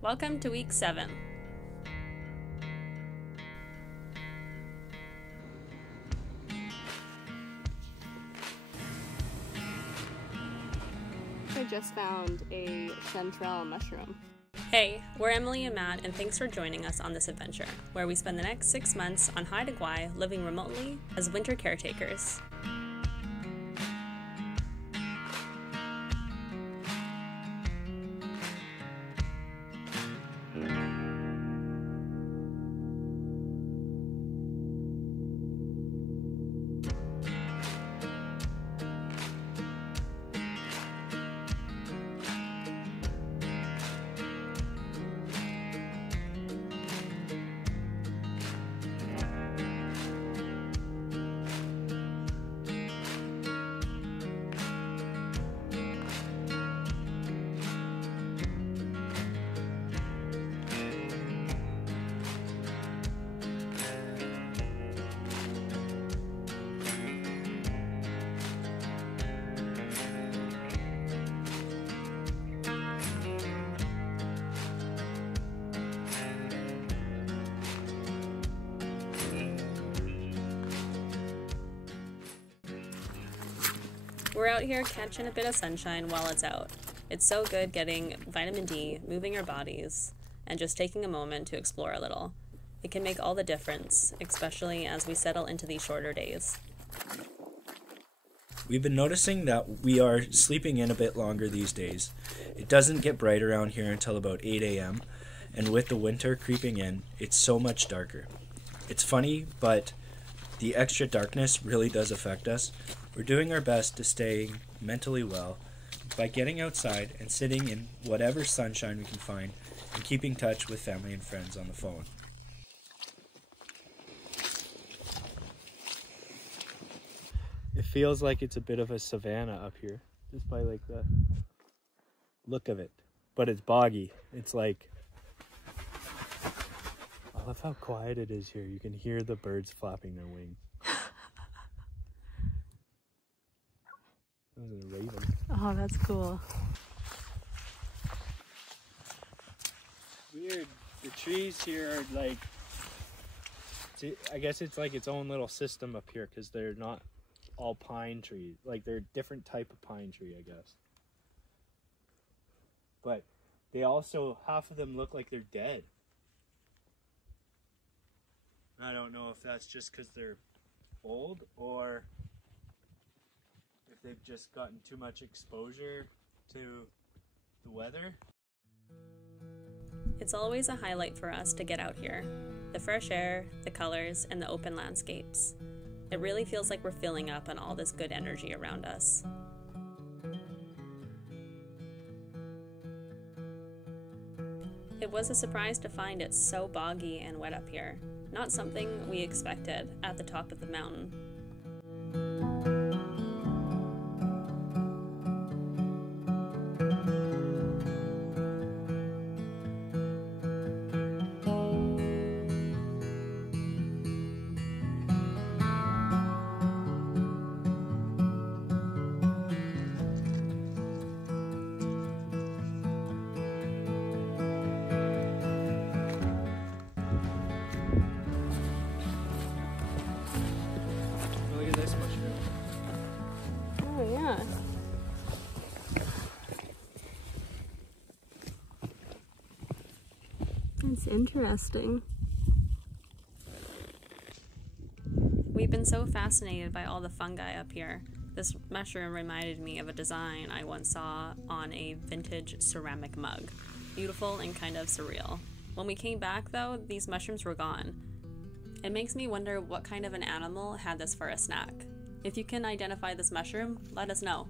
Welcome to week 7. I just found a chanterelle mushroom. Hey, we're Emily and Matt, and thanks for joining us on this adventure, where we spend the next 6 months on Haida Gwaii living remotely as winter caretakers. We're out here catching a bit of sunshine while it's out. It's so good getting vitamin D, moving our bodies, and just taking a moment to explore a little. It can make all the difference, especially as we settle into these shorter days. We've been noticing that we are sleeping in a bit longer these days. It doesn't get bright around here until about 8 a.m., and with the winter creeping in, it's so much darker. It's funny, but the extra darkness really does affect us. We're doing our best to stay mentally well by getting outside and sitting in whatever sunshine we can find and keeping touch with family and friends on the phone. It feels like it's a bit of a savanna up here, just by like the look of it. But it's boggy. It's like, I love how quiet it is here. You can hear the birds flapping their wings. That was a raven. Oh, that's cool. Weird. The trees here are like, I guess it's like its own little system up here because they're not all pine trees. Like they're a different type of pine tree, I guess. But they also, half of them look like they're dead. I don't know if that's just because they're old or if they've just gotten too much exposure to the weather. It's always a highlight for us to get out here. The fresh air, the colors, and the open landscapes. It really feels like we're filling up on all this good energy around us. It was a surprise to find it so boggy and wet up here. Not something we expected at the top of the mountain. Look at this mushroom. Oh, yeah. That's interesting. We've been so fascinated by all the fungi up here. This mushroom reminded me of a design I once saw on a vintage ceramic mug. Beautiful and kind of surreal. When we came back though, these mushrooms were gone. It makes me wonder what kind of an animal had this for a snack. If you can identify this mushroom, let us know.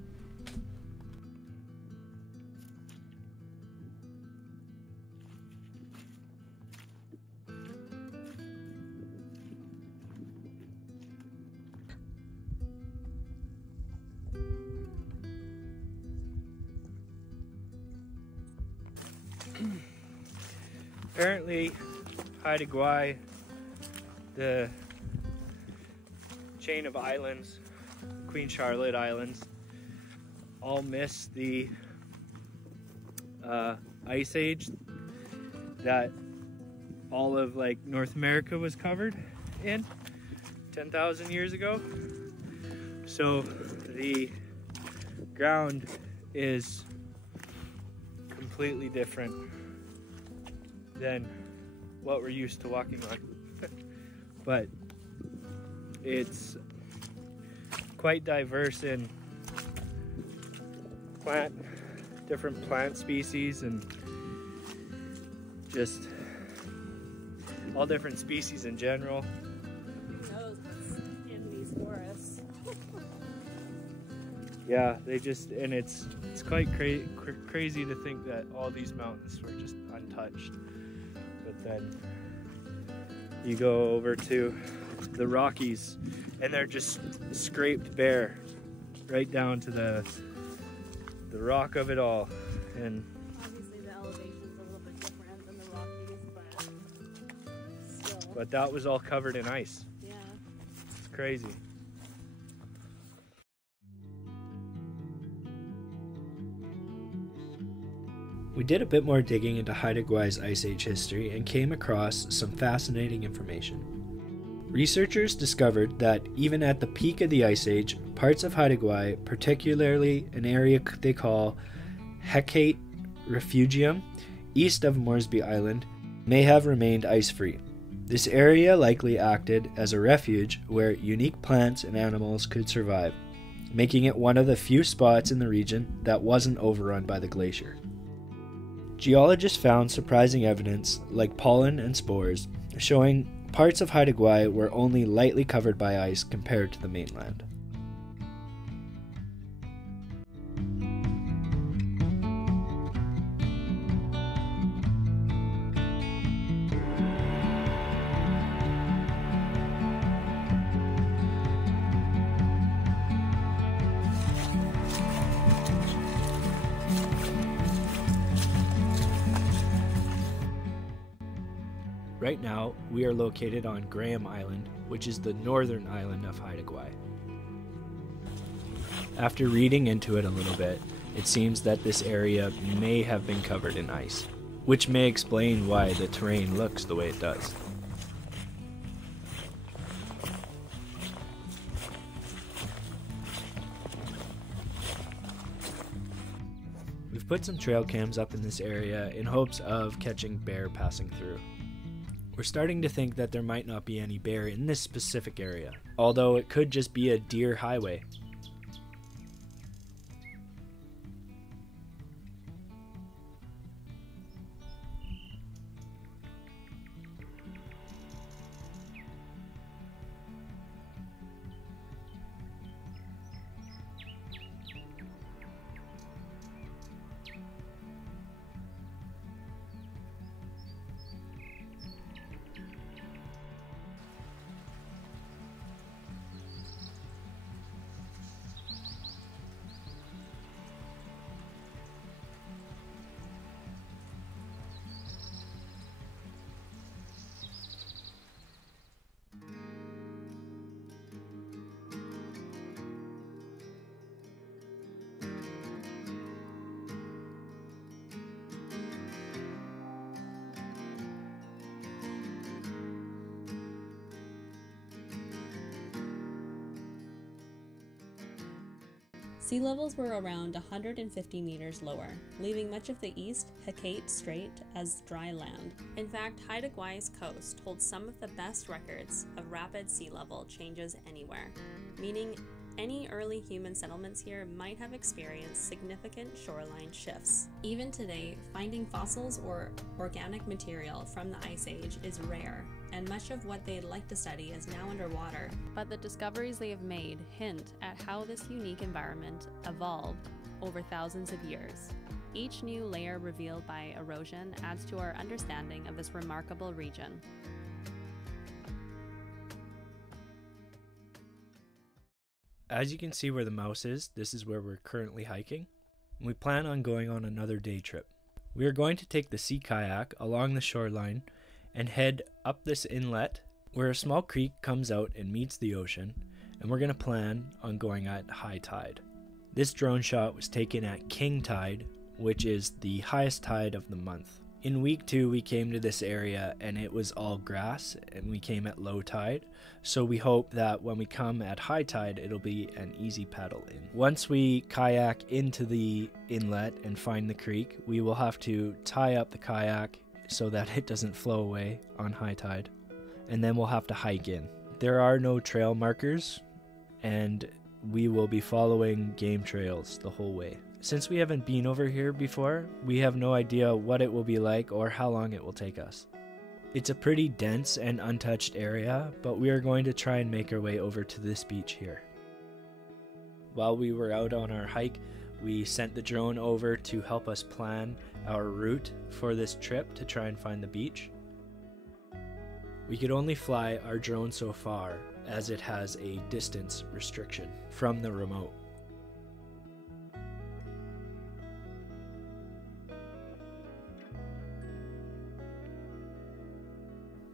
Apparently, Haida Gwaii, the chain of islands, Queen Charlotte Islands, all missed the Ice Age that all of like North America was covered in 10,000 years ago. So the ground is completely different than what we're used to walking on. But it's quite diverse in different plant species and just all different species in general. Who knows what's in these forests? Yeah, and it's quite crazy to think that all these mountains were just untouched. But then you go over to the Rockies and they're just scraped bare right down to the rock of it all. And Obviously the elevation's a little bit different than the Rockies, but still. but that was all covered in ice. Yeah. It's crazy. We did a bit more digging into Haida Gwaii's Ice Age history and came across some fascinating information. Researchers discovered that even at the peak of the Ice Age, parts of Haida Gwaii, particularly an area they call Hecate Refugium, east of Moresby Island, may have remained ice-free. This area likely acted as a refuge where unique plants and animals could survive, making it one of the few spots in the region that wasn't overrun by the glacier. Geologists found surprising evidence, like pollen and spores, showing parts of Haida Gwaii were only lightly covered by ice compared to the mainland. Right now, we are located on Graham Island, which is the northern island of Haida Gwaii. After reading into it a little bit, it seems that this area may have been covered in ice, which may explain why the terrain looks the way it does. We've put some trail cams up in this area in hopes of catching bear passing through. We're starting to think that there might not be any bear in this specific area, although it could just be a deer highway. Sea levels were around 150 meters lower, leaving much of the East Hecate Strait as dry land. In fact, Haida Gwaii's coast holds some of the best records of rapid sea level changes anywhere, meaning any early human settlements here might have experienced significant shoreline shifts. Even today, finding fossils or organic material from the Ice Age is rare, and much of what they'd like to study is now underwater. But the discoveries they have made hint at how this unique environment evolved over thousands of years. Each new layer revealed by erosion adds to our understanding of this remarkable region. As you can see where the mouse is, this is where we're currently hiking. We plan on going on another day trip. We are going to take the sea kayak along the shoreline and head up this inlet where a small creek comes out and meets the ocean, and we're going to plan on going at high tide. This drone shot was taken at king tide, which is the highest tide of the month. In week 2, we came to this area and it was all grass, and we came at low tide. So we hope that when we come at high tide, it'll be an easy paddle in. Once we kayak into the inlet and find the creek, we will have to tie up the kayak so that it doesn't flow away on high tide. And then we'll have to hike in. There are no trail markers, and we will be following game trails the whole way. Since we haven't been over here before, we have no idea what it will be like or how long it will take us. It's a pretty dense and untouched area, but we are going to try and make our way over to this beach here. While we were out on our hike, we sent the drone over to help us plan our route for this trip to try and find the beach. We could only fly our drone so far as it has a distance restriction from the remote.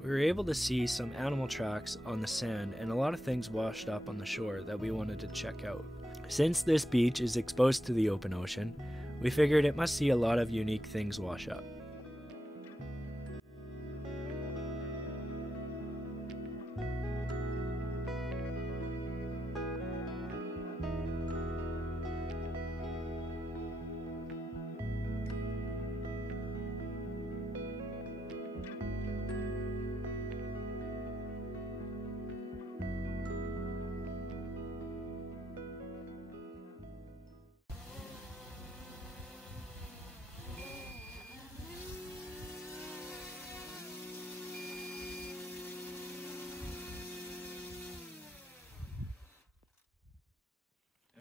We were able to see some animal tracks on the sand and a lot of things washed up on the shore that we wanted to check out. Since this beach is exposed to the open ocean, we figured it must see a lot of unique things wash up.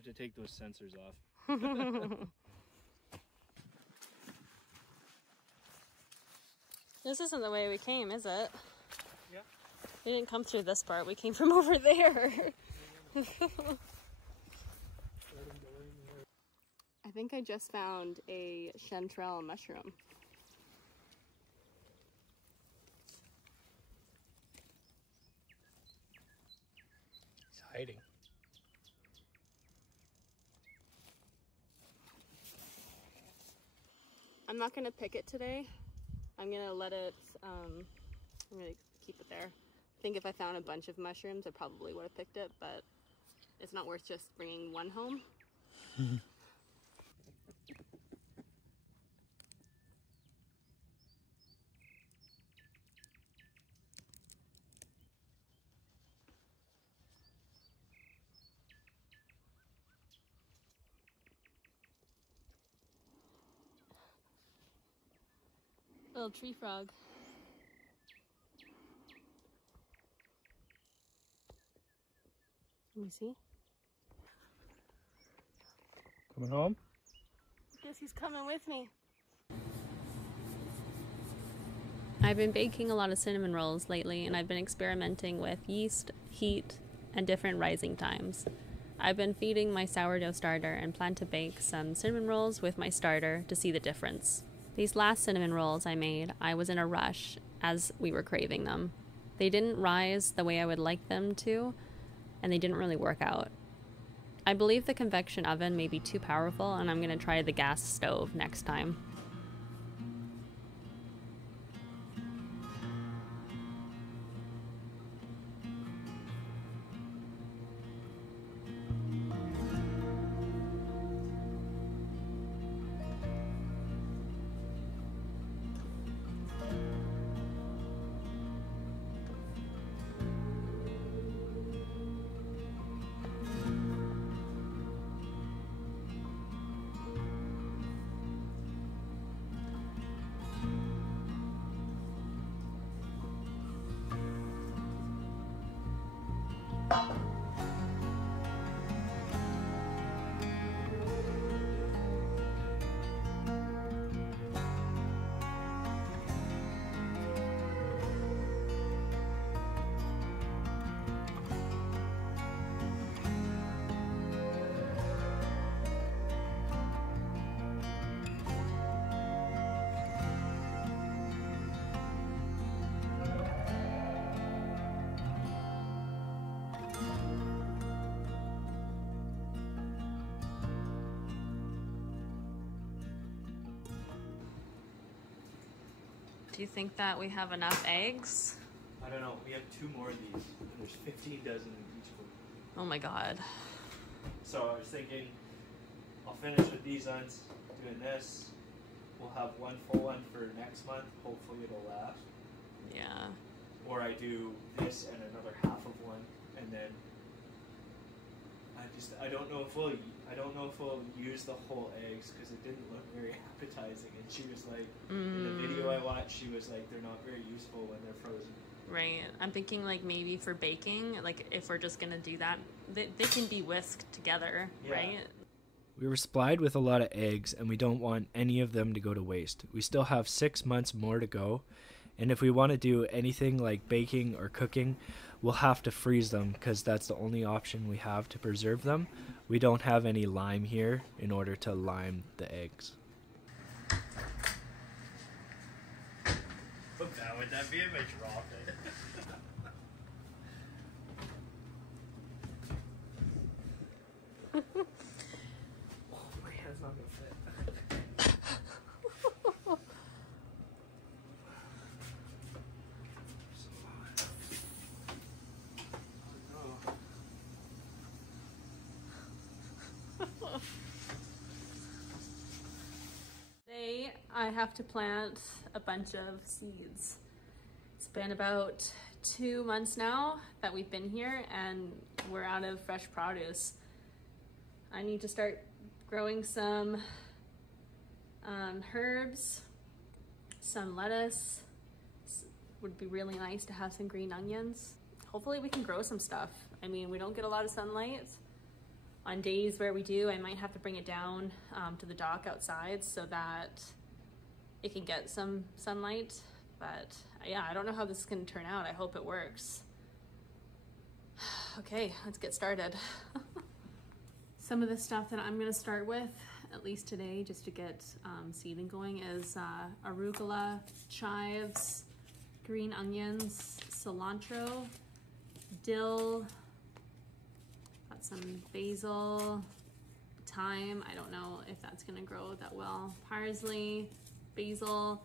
To take those sensors off. This isn't the way we came, is it? Yeah. We didn't come through this part. We came from over there. I think I just found a chanterelle mushroom. He's hiding. I'm not gonna pick it today. I'm gonna let it, I'm gonna keep it there. I think if I found a bunch of mushrooms, I probably would have picked it, but it's not worth just bringing one home. Little tree frog. Let me see. Coming home? Guess he's coming with me. I've been baking a lot of cinnamon rolls lately, and I've been experimenting with yeast, heat, and different rising times. I've been feeding my sourdough starter and plan to bake some cinnamon rolls with my starter to see the difference. These last cinnamon rolls I made, I was in a rush as we were craving them. They didn't rise the way I would like them to, and they didn't really work out. I believe the convection oven may be too powerful, and I'm going to try the gas stove next time. Do you think that we have enough eggs? I don't know. We have 2 more of these, and there's 15 dozen in each one. Oh my god. So I was thinking, I'll finish with these ones, doing this. We'll have 1 full one for next month. Hopefully it'll last. Yeah. Or I do this and another half of one, and then I don't know if we'll use the whole eggs because it didn't look very appetizing. And she was like, in the video I watched, she was like, they're not very useful when they're frozen. Right. I'm thinking like maybe for baking, like if we're just gonna do that, they can be whisked together, right? We were supplied with a lot of eggs, and we don't want any of them to go to waste. We still have 6 months more to go, and if we want to do anything like baking or cooking, we'll have to freeze them because that's the only option we have to preserve them. We don't have any lime here in order to lime the eggs. Now, would that be if I drop it? Oh, my hand's not gonna fit. Today I have to plant a bunch of seeds. It's been about 2 months now that we've been here and we're out of fresh produce. I need to start growing some herbs, some lettuce. Would be really nice to have some green onions. Hopefully we can grow some stuff. I mean, we don't get a lot of sunlight. On days where we do, I might have to bring it down to the dock outside so that it can get some sunlight. But yeah, I don't know how this is gonna turn out. I hope it works. Okay, let's get started. Some of the stuff that I'm gonna start with, at least today, just to get seeding going, is arugula, chives, green onions, cilantro, dill, got some basil, thyme. I don't know if that's gonna grow that well. Parsley, basil,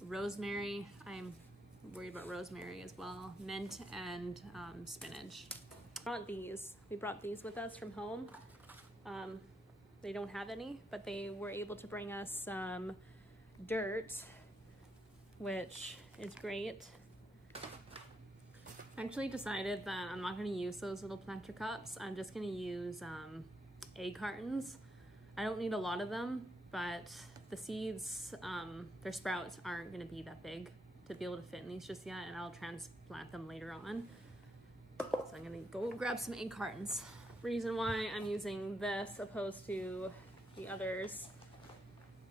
rosemary. I'm worried about rosemary as well. Mint and spinach. We brought these with us from home. They don't have any, but they were able to bring us some dirt, which is great. I actually decided that I'm not going to use those little planter cups. I'm just going to use egg cartons. I don't need a lot of them, but the seeds, their sprouts aren't going to be that big to be able to fit in these just yet, and I'll transplant them later on. So I'm going to go grab some egg cartons. Reason why I'm using this opposed to the others,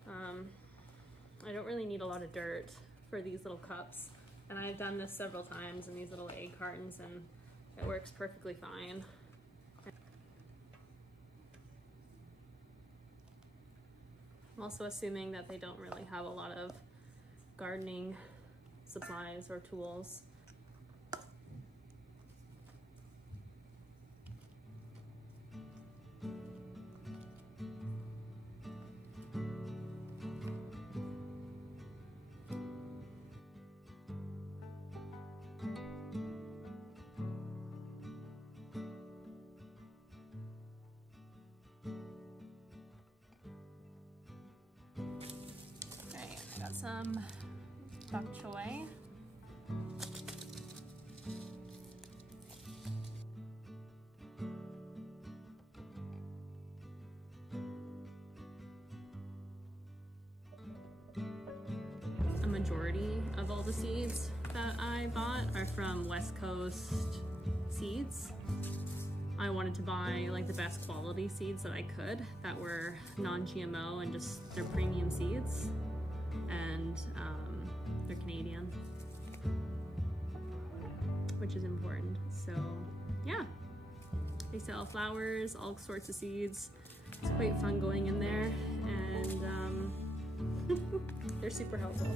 I don't really need a lot of dirt for these little cups. And I've done this several times in these little egg cartons and it works perfectly fine. I'm also assuming that they don't really have a lot of gardening supplies or tools. Got some bok choy. A majority of all the seeds that I bought are from West Coast Seeds. I wanted to buy like the best quality seeds that I could that were non-GMO and just they're premium seeds. And they're Canadian, which is important. So yeah, they sell flowers, all sorts of seeds. It's quite fun going in there, and they're super helpful.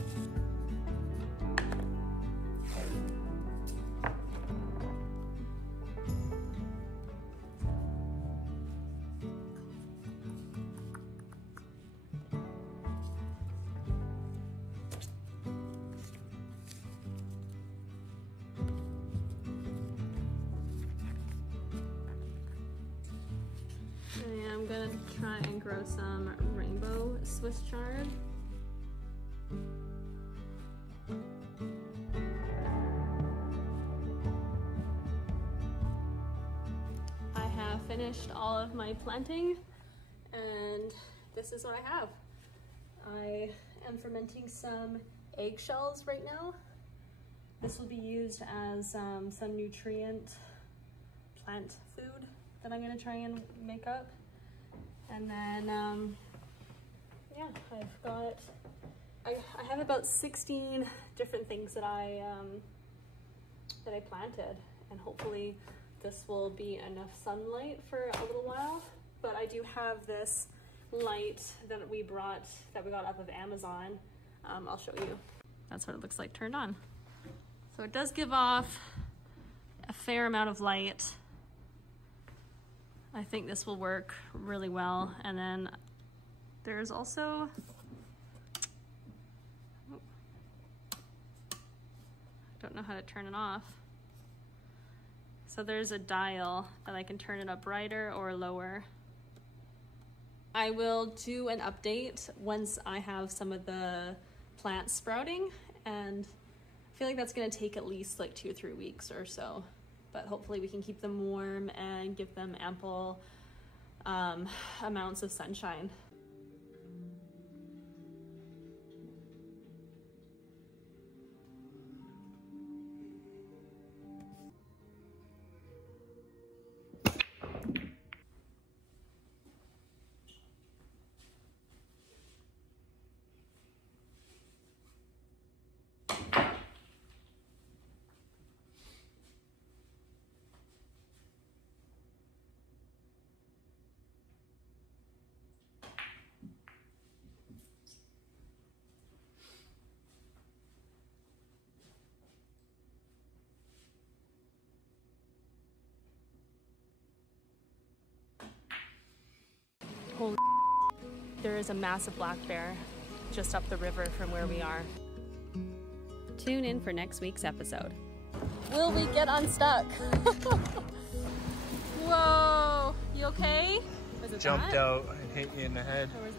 gonna try and grow some rainbow Swiss chard. I have finished all of my planting, and this is what I have. I am fermenting some eggshells right now. This will be used as some nutrient plant food that I'm gonna try and make up. And then, yeah, I have about 16 different things that I planted, and hopefully this will be enough sunlight for a little while. But I do have this light that we got off of Amazon. I'll show you. That's what it looks like turned on. So it does give off a fair amount of light. I think this will work really well. And then there's also, I don't know how to turn it off. So there's a dial that I can turn it up brighter or lower. I will do an update once I have some of the plants sprouting, and I feel like that's gonna take at least like 2 or 3 weeks or so, but hopefully we can keep them warm and give them ample amounts of sunshine. Holy, there is a massive black bear just up the river from where we are. Tune in for next week's episode. Will we get unstuck? Whoa, you okay? Was it Jumped out and hit you in the head. Or was